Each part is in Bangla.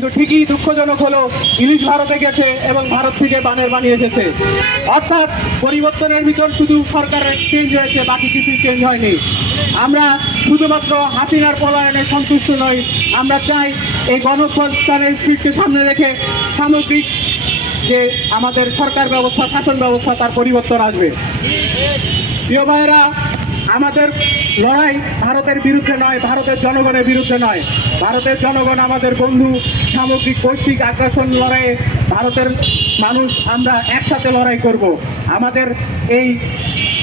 কিন্তু ঠিকই দুঃখজনক হলো ইলিশ ভারতে গেছে এবং ভারত থেকে বানিয়ে এসেছে। অর্থাৎ পরিবর্তনের ভিতর শুধু সরকারের চেঞ্জ হয়েছে, বাকি কিছু চেঞ্জ হয়নি। আমরা শুধুমাত্র হাসিনার পলায়নে সন্তুষ্ট নই, আমরা চাই এই গণঅভ্যুত্থানের স্পিডকে সামনে রেখে সামগ্রিক যে আমাদের সরকার ব্যবস্থা, শাসন ব্যবস্থা, তার পরিবর্তন আসবে। প্রিয় ভাইয়েরা, আমাদের লড়াই ভারতের বিরুদ্ধে নয়, ভারতের জনগণের বিরুদ্ধে নয়। ভারতের জনগণ আমাদের বন্ধু। সামগ্রিক বৈশ্বিক আগ্রাসন লড়াইয়ে ভারতের মানুষ আমরা একসাথে লড়াই করব। আমাদের এই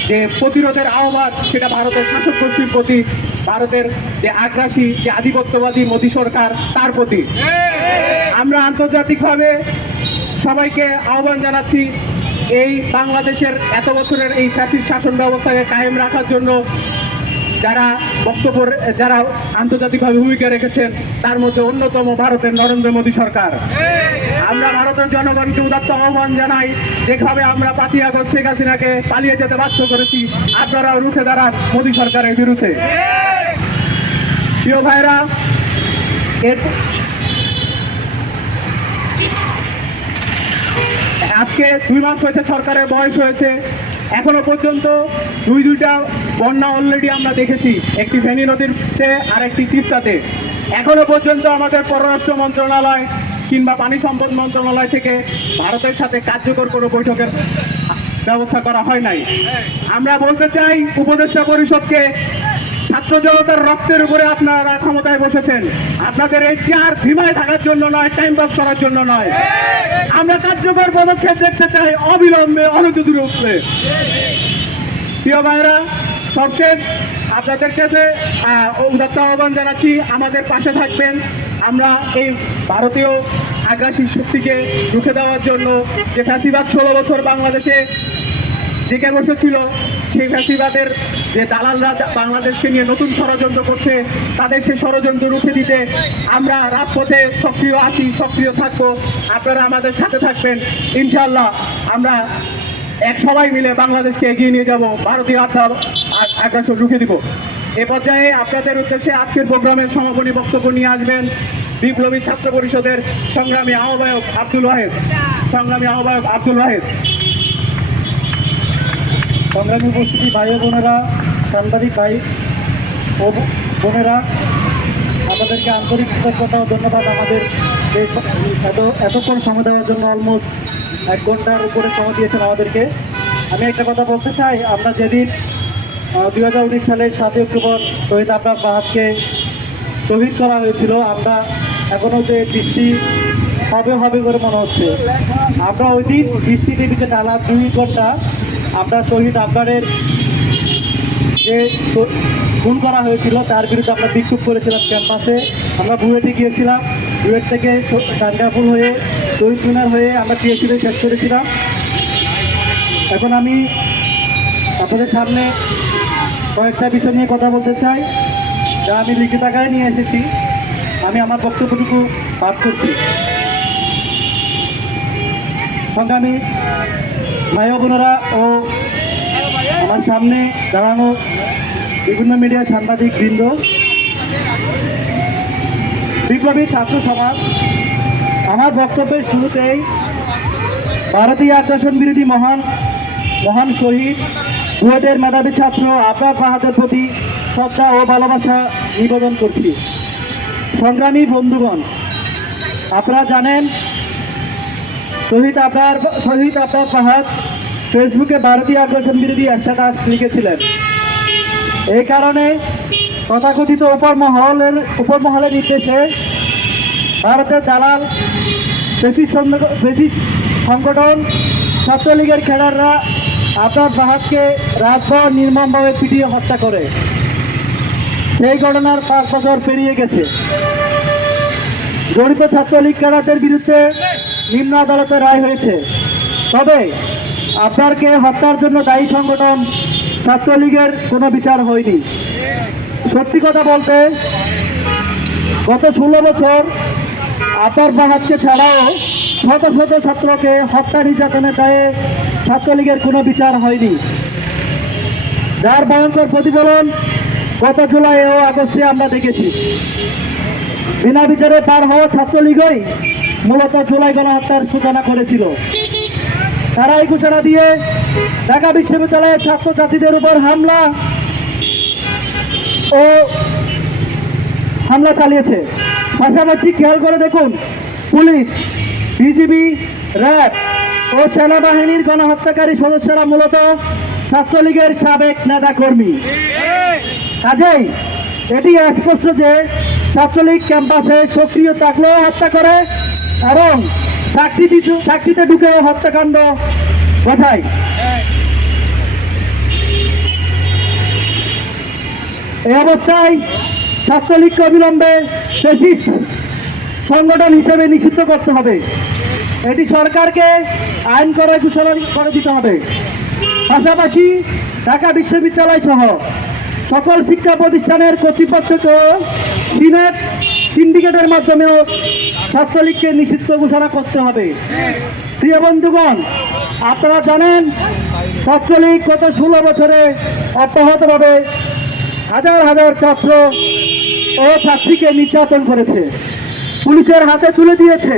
যে প্রতিরোধের আহ্বান, সেটা ভারতের শাসক গোষ্ঠীর প্রতি, ভারতের যে আগ্রাসী, যে আধিপত্যবাদী মোদী সরকার, তার প্রতি। আমরা আন্তর্জাতিকভাবে সবাইকে আহ্বান জানাচ্ছি, এই বাংলাদেশের এত বছরের এই ফ্যাসিস্ট শাসন ব্যবস্থাকে কায়েম রাখার জন্য যারা আন্তর্জাতিকভাবে ভূমিকা রেখেছেন, তার মধ্যে অন্যতম ভারতের নরেন্দ্র মোদী সরকার। আমরা ভারতের জনগণকে উদাত্ত আহ্বান জানাই, যেভাবে আমরা 5ই আগস্ট শেখ হাসিনাকে পালিয়ে যেতে বাধ্য করেছি, আপনারাও রুখে দাঁড়ান মোদী সরকারের বিরুদ্ধে। প্রিয় ভাইরা, আজকে 2 মাস হয়েছে সরকারের বয়স হয়েছে, এখনো পর্যন্ত দুইটা বন্যা অলরেডি আমরা দেখেছি, একটি ফেনী নদীতে আর একটি তিস্তাতে। এখনো পর্যন্ত আমাদের পররাষ্ট্র মন্ত্রণালয় কিংবা পানি সম্পদ মন্ত্রণালয় থেকে ভারতের সাথে কার্যকর কোনো বৈঠকের ব্যবস্থা করা হয় নাই। আমরা বলতে চাই উপদেষ্টা পরিষদকে, ছাত্র জনতার রক্তের উপরে আপনারা ক্ষমতায় বসেছেন, আপনাদের এই চেয়ার ধিমায় থাকার জন্য নয়, টাইম পাস করার জন্য নয়। আমরা কার্যকর পদক্ষেপ দেখতে চাই অবিলম্বে, অনতিবিলম্বে। প্রিয় ভাইরা, সবশেষ আপনাদের কাছে উদাত্ত আহ্বান জানাচ্ছি, আমাদের পাশে থাকবেন। আমরা এই ভারতীয় আগ্রাসী শক্তিকে রুখে দেওয়ার জন্য, যে ফ্যাসিবাদ 16 বছর বাংলাদেশে জেগে বসেছিল, সেই ফ্যাসিবাদের যে দালালরা বাংলাদেশকে নিয়ে নতুন ষড়যন্ত্র করছে, তাদের সেই ষড়যন্ত্র রুখে দিতে আমরা রাজপথে সক্রিয় আছি, সক্রিয় থাকবো। আপনারা আমাদের সাথে থাকবেন, ইনশাআল্লাহ আমরা সবাই মিলে বাংলাদেশকে এগিয়ে নিয়ে যাব, ভারতীয় আগ্রাসন রুখে দিব। এ পর্যায়ে আপনাদের উদ্দেশ্যে আজকের প্রোগ্রামের সমাপনী বক্তব্য নিয়ে আসবেন বিপ্লবী ছাত্র পরিষদের সংগ্রামী আহ্বায়ক আব্দুল ওয়াহেদ। সংগ্রামী উপস্থিতি ভাই ও বোনেরা, সাংবাদিক ভাই ও বোনেরা, আপনাদেরকে আন্তরিক কৃতজ্ঞতা ও ধন্যবাদ আমাদের এতক্ষণ সময় দেওয়ার জন্য। অলমোস্ট 1 ঘন্টার উপরে সময় দিয়েছেন আমাদেরকে। আমি একটা কথা বলতে চাই, আমরা যেদিন 2019 সালের 7ই অক্টোবর শহীদ আবরার ফাহাদকে শহীদ করা হয়েছিল, আমরা এখনও যে বৃষ্টি হবে করে মনে হচ্ছে। আমরা ওই দিন বৃষ্টিতে ভিজে টানা 2 ঘন্টা আমরা শহীদ আবরারের যে খুন করা হয়েছিল তার বিরুদ্ধে আমরা বিক্ষোভ করেছিলাম ক্যাম্পাসে। আমরা বুয়েটে গিয়েছিলাম, বুয়েট থেকে টাঙ্গাপুর হয়ে শহীদ মিনার হয়ে আমরা টিএসসিতে শেষ করেছিলাম। এখন আমি আপনাদের সামনে কয়েকটা বিষয় নিয়ে কথা বলতে চাই, যা আমি লিখিত আকারে নিয়ে এসেছি। আমি আমার বক্তব্যটুকু পাঠ করছি। সংগ্রামী ভাই বোনেরা ও আমার সামনে দাঁড়ানো বিভিন্ন মিডিয়ার সাংবাদিক বৃন্দ, বিপ্লবী ছাত্র সমাজ, আমার বক্তব্যের শুরুতেই ভারতীয় আগ্রাসন বিরোধী মহান শহীদ বুয়েটের মেধাবী ছাত্র আবরার ফাহাদের প্রতি শ্রদ্ধা ও ভালোবাসা নিবেদন করছি। সংগ্রামী বন্ধুগণ, আপনারা জানেন শহীদ আবরার ফাহাদ ফেসবুকে ভারতীয় আগ্রাসন বিরোধী স্ট্যাটাস লিখেছিলেন। এই কারণে তথাকথিত উপরমহলের নির্দেশে ভারতের দালাল ব্রিটিশ সংগঠন ছাত্রলীগের ক্যাডাররা আবরার ফাহাদকে রাতভর নির্মমভাবে পিটিয়ে হত্যা করে। সেই ঘটনার 5 বছর পেরিয়ে গেছে। জড়িত ছাত্রলীগ ক্যাডারদের বিরুদ্ধে নিম্ন আদালতের রায় হয়েছে। তবে আবরারকে হত্যার জন্য দায়ী সংগঠন ছাত্রলীগের কোনো বিচার হয়নি। সত্যি কথা বলতে, গত 16 বছর আবরার ফাহাদকে ছাড়াও শত শত ছাত্রকে হত্যা নির্যাতনের দায়ে ছাত্রলীগের কোনো বিচার হয়নি, যার ভয়ঙ্কর প্রতিফলন গত জুলাই ও আগস্টে আমরা দেখেছি। বিনা বিচারে পার হওয়া ছাত্রলীগই মূলত জুলাই গণহত্যার সূচনা করেছিল। তারা এই ঘোষণা দিয়ে ঢাকা বিশ্ববিদ্যালয়ের ছাত্রছাত্রীদের উপর হামলা চালিয়েছে। পাশাপাশি খেয়াল করে দেখুন, পুলিশ, বিজিবি, র্যাব ও সেনাবাহিনীর গণহত্যাকারী সদস্যরা মূলত ছাত্রলীগের সাবেক নেতাকর্মী। কাজেই এটি স্পষ্ট যে ছাত্রলীগ ক্যাম্পাসে সক্রিয় থাকলেও হত্যা করে এবং চাকরিতে ঢুকেও হত্যাকাণ্ড ঘটায়। এই অবস্থায় ছাত্রলীগকে অবিলম্বে ফ্যাসিস্ট সংগঠন হিসেবে নিষিদ্ধ করতে হবে। এটি সরকারকে আইন করে ঘোষণা করে দিতে হবে। পাশাপাশি ঢাকা বিশ্ববিদ্যালয় সহ সকল শিক্ষা প্রতিষ্ঠানের কর্তৃপক্ষকে সিন্ডিকেটের মাধ্যমেও ছাত্রলীগকে নিষিদ্ধ ঘোষণা করতে হবে। প্রিয় বন্ধুগণ, আপনারা জানেন ছাত্রলীগ গত 16 বছরে অব্যাহতভাবে হাজার হাজার ছাত্র ও ছাত্রীকে নির্যাতন করেছে, পুলিশের হাতে তুলে দিয়েছে,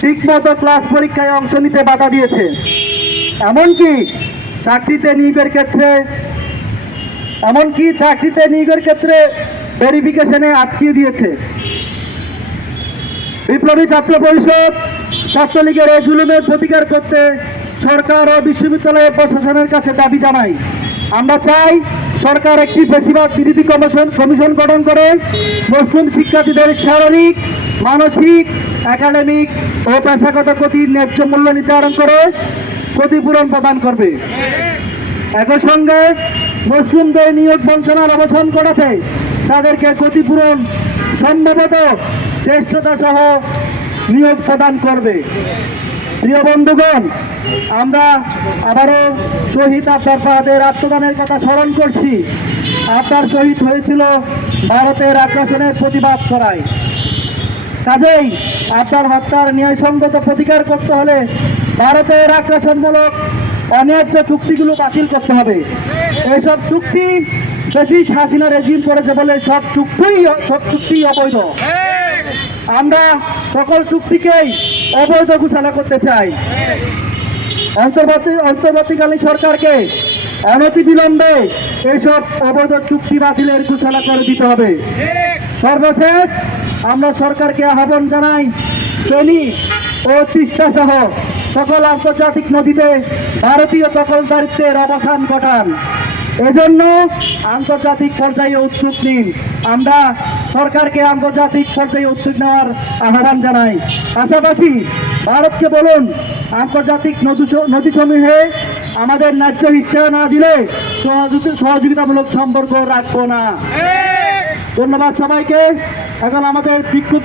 ঠিকমতো ক্লাস পরীক্ষায় অংশ নিতে বাধা দিয়েছে, এমনকি চাকরিতে নিয়োগের ক্ষেত্রে ভেরিফিকেশনে আটকিয়ে দিয়েছে। বিপ্লবী ছাত্র পরিষদ ছাত্রলীগের এই জুলুমের প্রতিকার করতে সরকার ও বিশ্ববিদ্যালয় প্রশাসনের কাছে দাবি জানাই। আমরা চাই সরকার একটি বেশিরভাগ বিরোধী কমিশন গঠন করে মুসলিম শিক্ষার্থীদের শারীরিক, মানসিক, একাডেমিক ও পেশাগত ক্ষতির ন্যায্য মূল্য নির্ধারণ করে ক্ষতিপূরণ প্রদান করবে। একই সঙ্গে মুসলিমদের নিয়োগ বঞ্চনার অবসান ঘটাতে তাদেরকে ক্ষতিপূরণ সম্ভবত জ্যেষ্ঠতা সহ নিয়োগ প্রদান করবে। প্রিয় বন্ধুগণ, আমরা আবারও শহীদ আফতার ফাহাদের আত্মদানের কথা স্মরণ করছি। আফতার শহীদ হয়েছিল ভারতের আগ্রাসনের প্রতিবাদ করায়। কাজেই আফতার হত্যার ন্যায়সঙ্গত প্রতিকার করতে হলে ভারতের আগ্রাসনমূলক অন্যায্য চুক্তিগুলো বাতিল করতে হবে। এইসব চুক্তি ব্রিটিশ হাসিনা রেজিম করেছে বলে সব চুক্তি অবৈধ। আমরা সকল চুক্তিকেই অবৈধ ঘোষণা করতে চাই। অন্তর্বর্তীকালীন সরকারকে অনতিবিলম্বে এইসব অবৈধ চুক্তি বাতিলের ঘোষণা করে দিতে হবে। সর্বশেষ আমরা সরকারকে আহ্বান জানাই, ফেনী ও তিস্তা সহ সকল আন্তর্জাতিক নদীতে ভারতীয় দখলদারিত্বের অবসান ঘটান। এজন্য আন্তর্জাতিক পর্যায়ে উদ্যোগ নিন। আমরা সরকারকে আন্তর্জাতিক পর্যায়ে উদ্যোগ নেওয়ার আহ্বান জানাই। পাশাপাশি ভারতকে বলুন, আন্তর্জাতিক নদীসমূহে আমাদের ন্যায্য হিস্সা না দিলে সহযোগিতামূলক সম্পর্ক রাখবো না। ধন্যবাদ সবাইকে। এখন আমাদের বিক্ষোভ